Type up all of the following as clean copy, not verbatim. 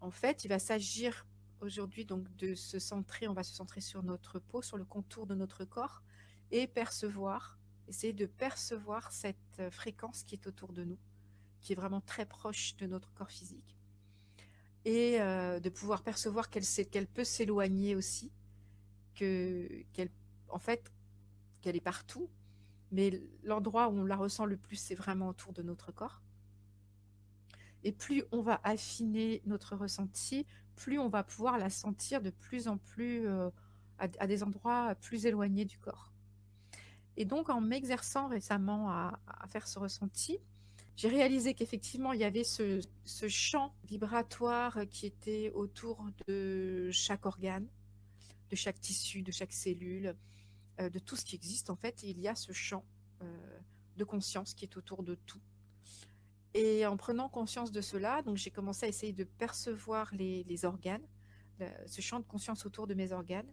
En fait, il va s'agir aujourd'hui donc de se centrer, on va se centrer sur notre peau, sur le contour de notre corps et essayer de percevoir cette fréquence qui est autour de nous, qui est vraiment très proche de notre corps physique et de pouvoir percevoir qu'elle peut s'éloigner aussi, qu'elle en fait, qu'elle est partout, mais l'endroit où on la ressent le plus, c'est vraiment autour de notre corps. Et plus on va affiner notre ressenti, plus on va pouvoir la sentir de plus en plus à des endroits plus éloignés du corps. Et donc, en m'exerçant récemment à faire ce ressenti, j'ai réalisé qu'effectivement, il y avait ce champ vibratoire qui était autour de chaque organe, de chaque tissu, de chaque cellule, de tout ce qui existe. En fait, il y a ce champ de conscience qui est autour de tout. Et en prenant conscience de cela, donc j'ai commencé à essayer de percevoir les organes, ce champ de conscience autour de mes organes.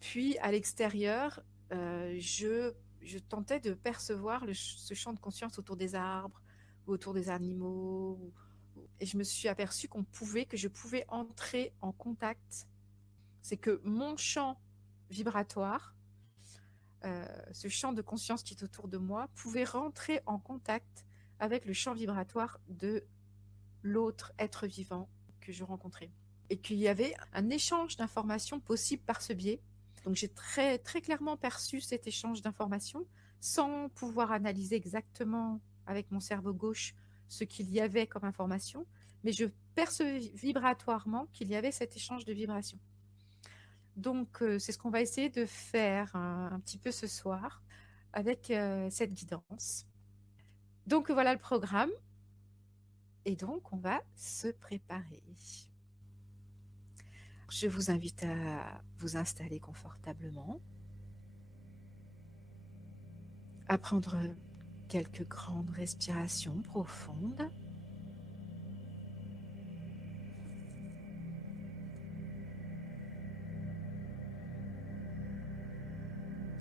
Puis à l'extérieur, je tentais de percevoir ce champ de conscience autour des arbres, ou autour des animaux. Et je me suis aperçue que je pouvais entrer en contact. C'est que mon champ vibratoire, ce champ de conscience qui est autour de moi, pouvait rentrer en contact avec le champ vibratoire de l'autre être vivant que je rencontrais. Et qu'il y avait un échange d'informations possible par ce biais. Donc j'ai très, très clairement perçu cet échange d'informations sans pouvoir analyser exactement avec mon cerveau gauche ce qu'il y avait comme information, mais je percevais vibratoirement qu'il y avait cet échange de vibrations. Donc c'est ce qu'on va essayer de faire un petit peu ce soir avec cette guidance. Donc voilà le programme. Et donc, on va se préparer. Je vous invite à vous installer confortablement, à prendre quelques grandes respirations profondes.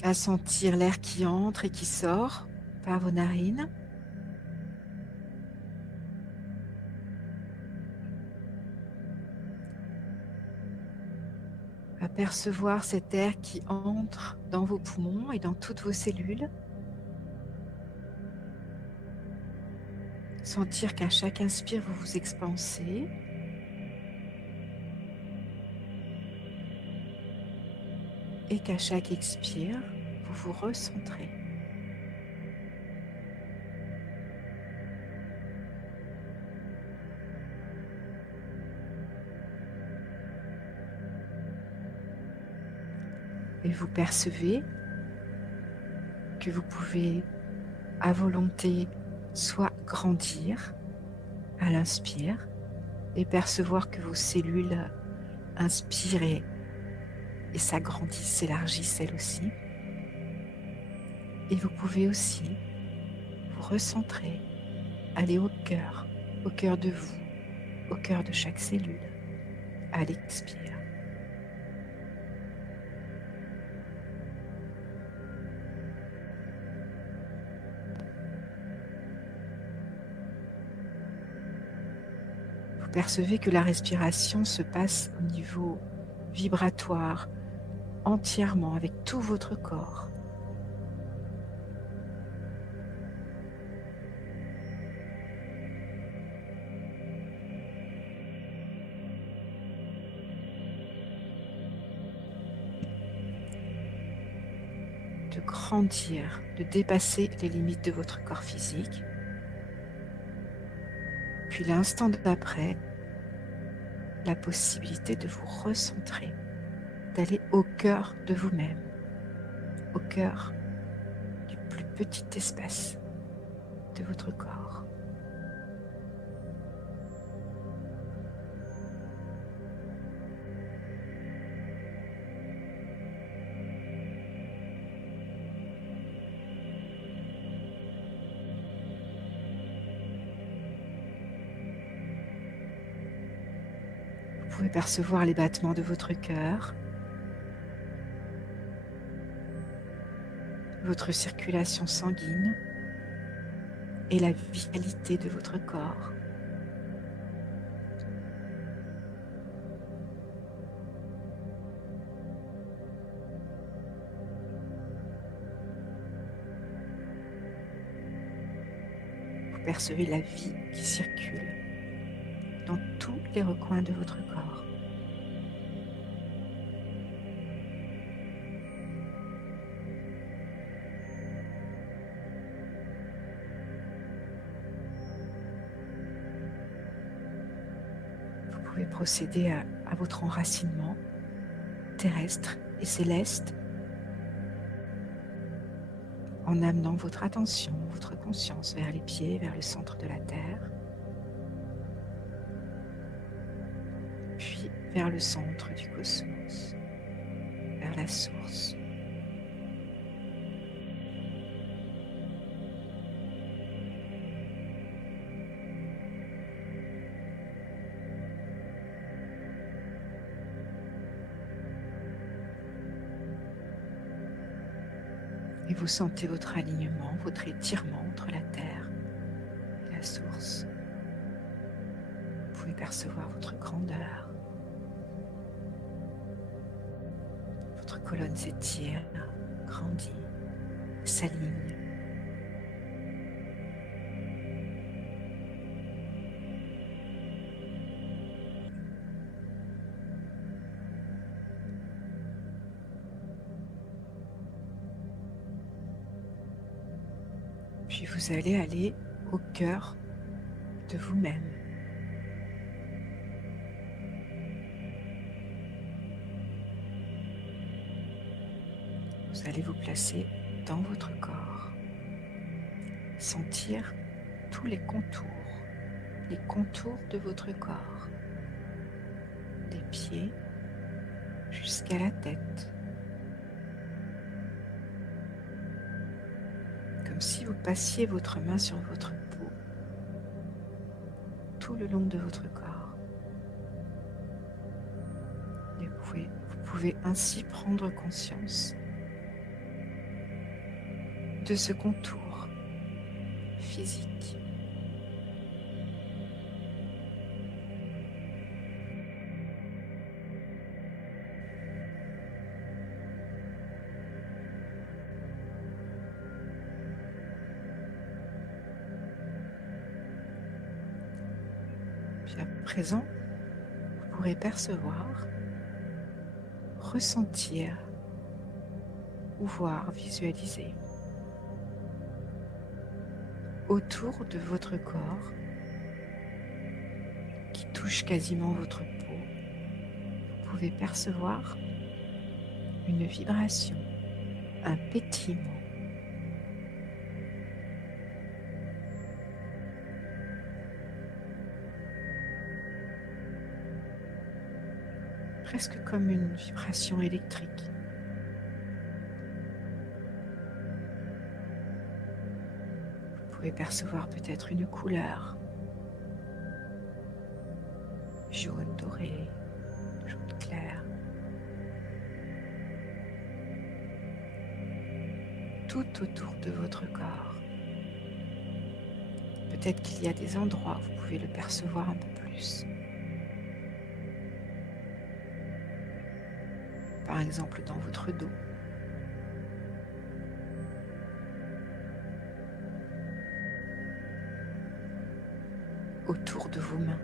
À sentir l'air qui entre et qui sort par vos narines. À percevoir cet air qui entre dans vos poumons et dans toutes vos cellules. Sentir qu'à chaque inspire, vous vous expansez. Et qu'à chaque expire, vous vous recentrez. Et vous percevez que vous pouvez à volonté soit grandir à l'inspire et percevoir que vos cellules inspirent et s'agrandissent, s'élargissent elles aussi. Et vous pouvez aussi vous recentrer, aller au cœur de vous, au cœur de chaque cellule, à l'expire. Vous percevez que la respiration se passe au niveau vibratoire, entièrement, avec tout votre corps. De grandir, de dépasser les limites de votre corps physique. Puis l'instant d'après, la possibilité de vous recentrer, d'aller au cœur de vous-même, au cœur du plus petit espace de votre corps. Vous pouvez percevoir les battements de votre cœur, votre circulation sanguine et la vitalité de votre corps. Vous percevez la vie qui circule dans tous les recoins de votre corps. Vous pouvez procéder à votre enracinement terrestre et céleste en amenant votre attention, votre conscience vers les pieds, vers le centre de la Terre, puis vers le centre du cosmos, vers la source. Et vous sentez votre alignement, votre étirement entre la Terre et la source. Vous pouvez percevoir votre grandeur. Votre colonne s'étire, grandit, s'aligne. Puis vous allez aller au cœur de vous-même. Vous allez vous placer dans votre corps, sentir tous les contours de votre corps, des pieds jusqu'à la tête, comme si vous passiez votre main sur votre peau, tout le long de votre corps. Et vous pouvez ainsi prendre conscience de ce contour physique. Puis à présent, vous pourrez percevoir, ressentir ou voir, visualiser autour de votre corps qui touche quasiment votre peau. Vous pouvez percevoir une vibration, un pétillement. Presque comme une vibration électrique. Vous pouvez percevoir peut-être une couleur, jaune doré, jaune clair. Tout autour de votre corps. Peut-être qu'il y a des endroits où vous pouvez le percevoir un peu plus. Par exemple dans votre dos. Autour de vos mains.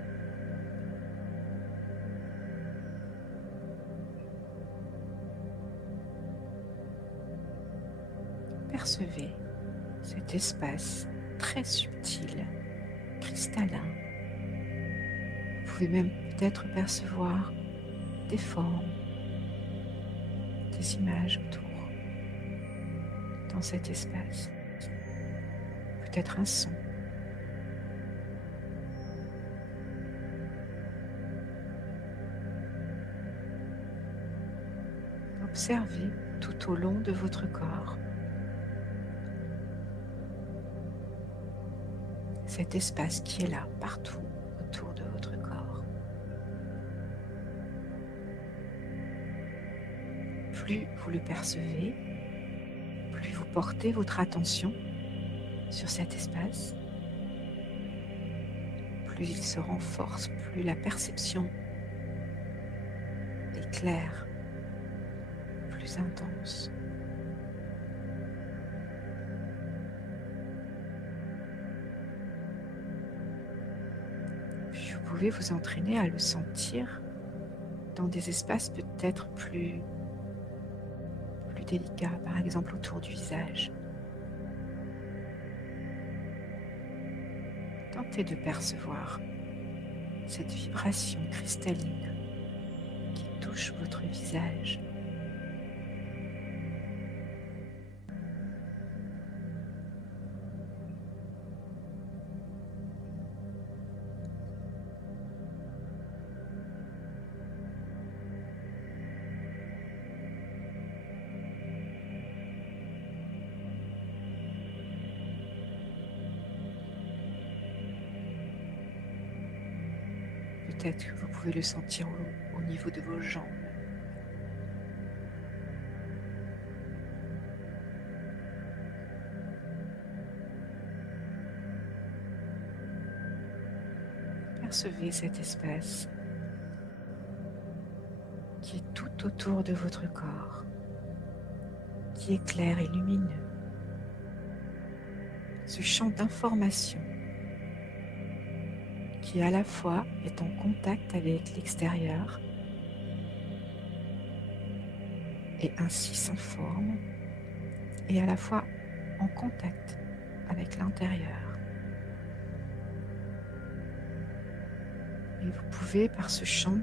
Percevez cet espace très subtil, cristallin. Vous pouvez même peut-être percevoir des formes, des images autour, dans cet espace. Peut-être un son. Observez tout au long de votre corps cet espace qui est là, partout autour de votre corps. Plus vous le percevez, plus vous portez votre attention sur cet espace, plus il se renforce, plus la perception est claire, plus intense. vous pouvez vous entraîner à le sentir dans des espaces peut-être plus délicats, par exemple autour du visage. Tentez de percevoir cette vibration cristalline qui touche votre visage. Peut-être que vous pouvez le sentir au niveau de vos jambes. Percevez cet espace qui est tout autour de votre corps, qui est clair et lumineux. Ce champ d'information qui à la fois est en contact avec l'extérieur et ainsi s'informe, et à la fois en contact avec l'intérieur. Et vous pouvez par ce champ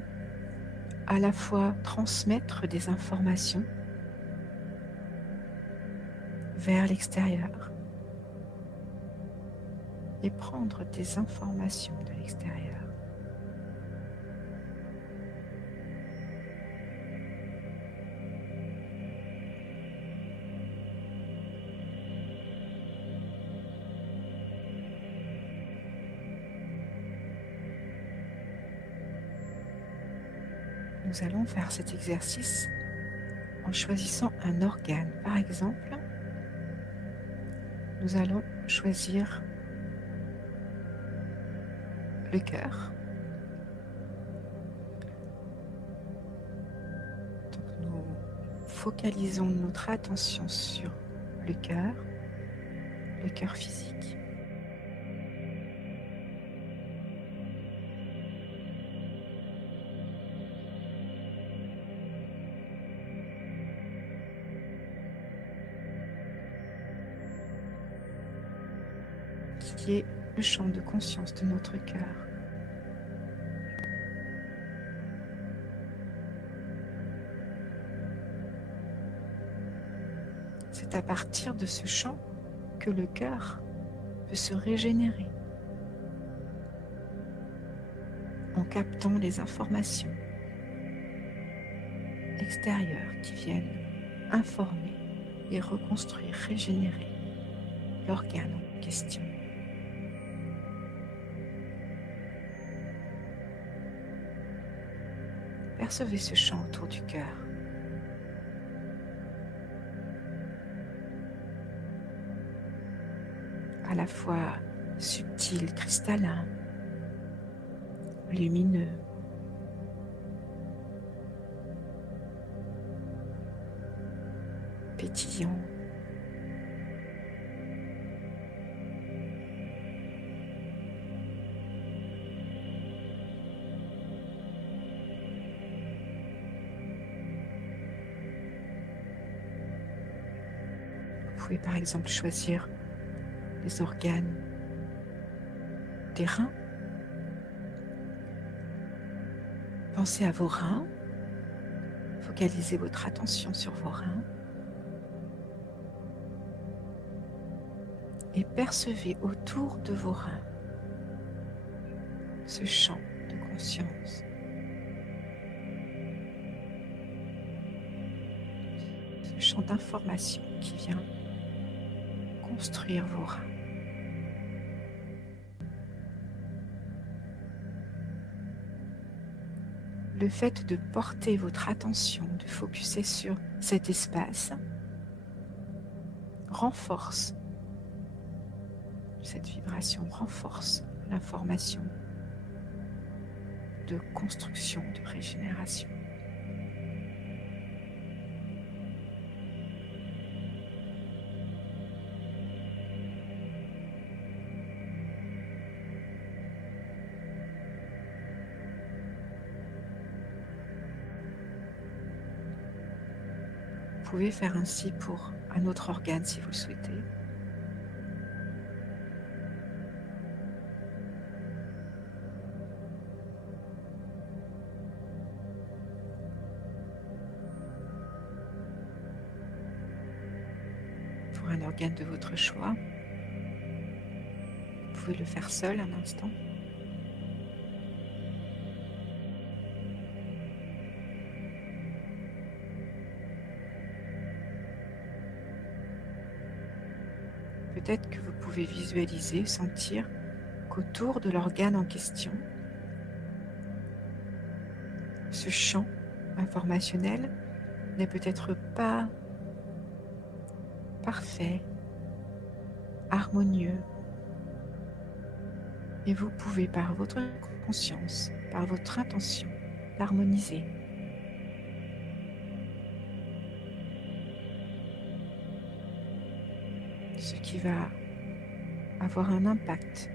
à la fois transmettre des informations vers l'extérieur et prendre des informations de l'extérieur. Nous allons faire cet exercice en choisissant un organe. Par exemple, nous allons choisir le cœur. Donc nous focalisons notre attention sur le cœur physique. Qui est le champ de conscience de notre cœur. C'est à partir de ce champ que le cœur peut se régénérer en captant les informations extérieures qui viennent informer et reconstruire, régénérer l'organe en question. Percevez ce champ autour du cœur. À la fois subtil, cristallin, lumineux, pétillant. Vous pouvez par exemple choisir les organes des reins. Pensez à vos reins, focalisez votre attention sur vos reins et percevez autour de vos reins ce champ de conscience. Ce champ d'information qui vient construire vos reins. Le fait de porter votre attention, de focuser sur cet espace, renforce cette vibration, renforce l'information de construction, de régénération. pouvez faire ainsi pour un autre organe si vous le souhaitez. Pour un organe de votre choix, vous pouvez le faire seul un instant. Peut-être que vous pouvez visualiser, sentir qu'autour de l'organe en question, ce champ informationnel n'est peut-être pas parfait, harmonieux, et vous pouvez par votre conscience, par votre intention, l'harmoniser. Ce qui va avoir un impact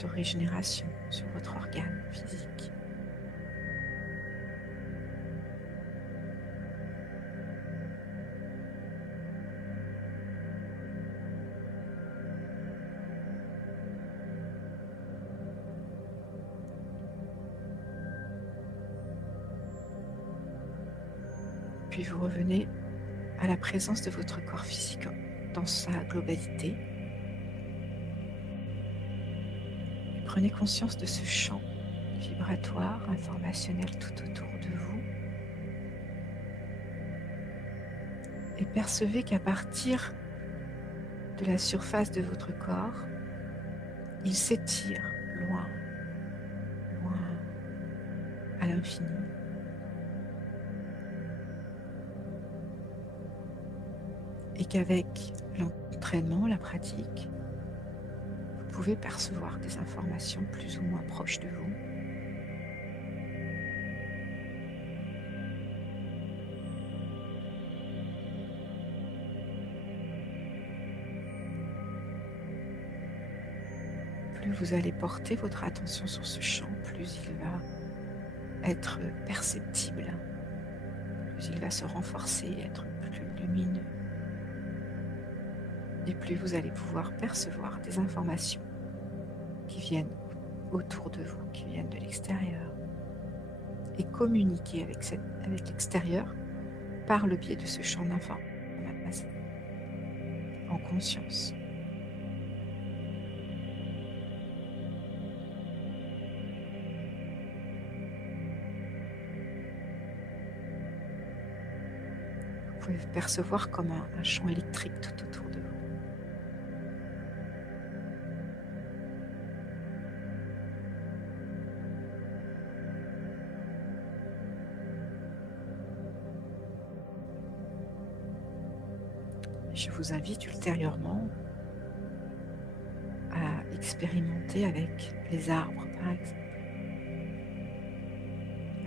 de régénération sur votre organe physique. Puis vous revenez à la présence de votre corps physique dans sa globalité. Et prenez conscience de ce champ vibratoire, informationnel tout autour de vous. Et percevez qu'à partir de la surface de votre corps, il s'étire loin, loin à l'infini. Et qu'avec l'entraînement, la pratique, vous pouvez percevoir des informations plus ou moins proches de vous. Plus vous allez porter votre attention sur ce champ, plus il va être perceptible, plus il va se renforcer, être plus lumineux. Et plus vous allez pouvoir percevoir des informations qui viennent autour de vous, qui viennent de l'extérieur, et communiquer avec l'extérieur par le biais de ce champ d'information en conscience. Vous pouvez percevoir comme un champ électrique tout autour de vous. Je vous invite ultérieurement à expérimenter avec les arbres, par exemple,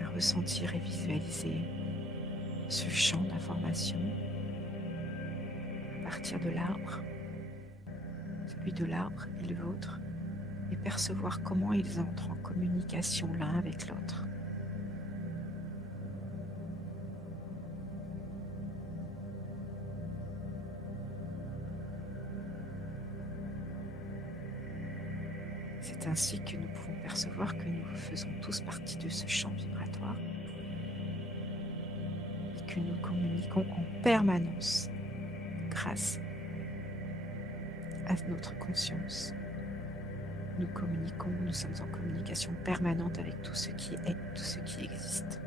à ressentir et visualiser ce champ d'information à partir de l'arbre, celui de l'arbre et le vôtre, et percevoir comment ils entrent en communication l'un avec l'autre. C'est ainsi que nous pouvons percevoir que nous faisons tous partie de ce champ vibratoire et que nous communiquons en permanence grâce à notre conscience. Nous communiquons, nous sommes en communication permanente avec tout ce qui est, tout ce qui existe.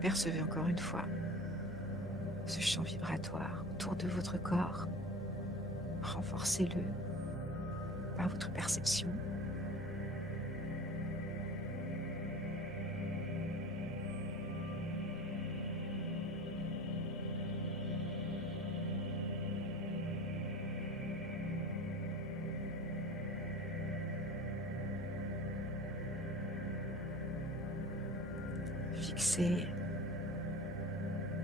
Percevez encore une fois ce champ vibratoire autour de votre corps. Renforcez-le par votre perception. Fixez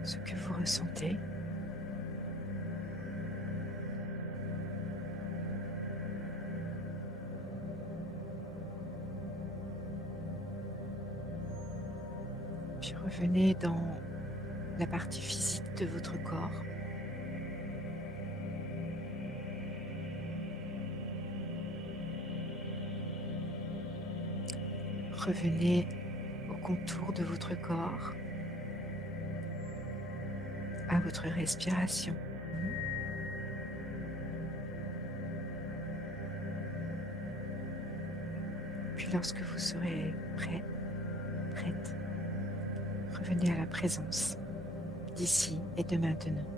ce que vous ressentez. Puis revenez dans la partie physique de votre corps. Revenez au contour de votre corps, à votre respiration. Puis lorsque vous serez prêt, prête, revenez à la présence d'ici et de maintenant.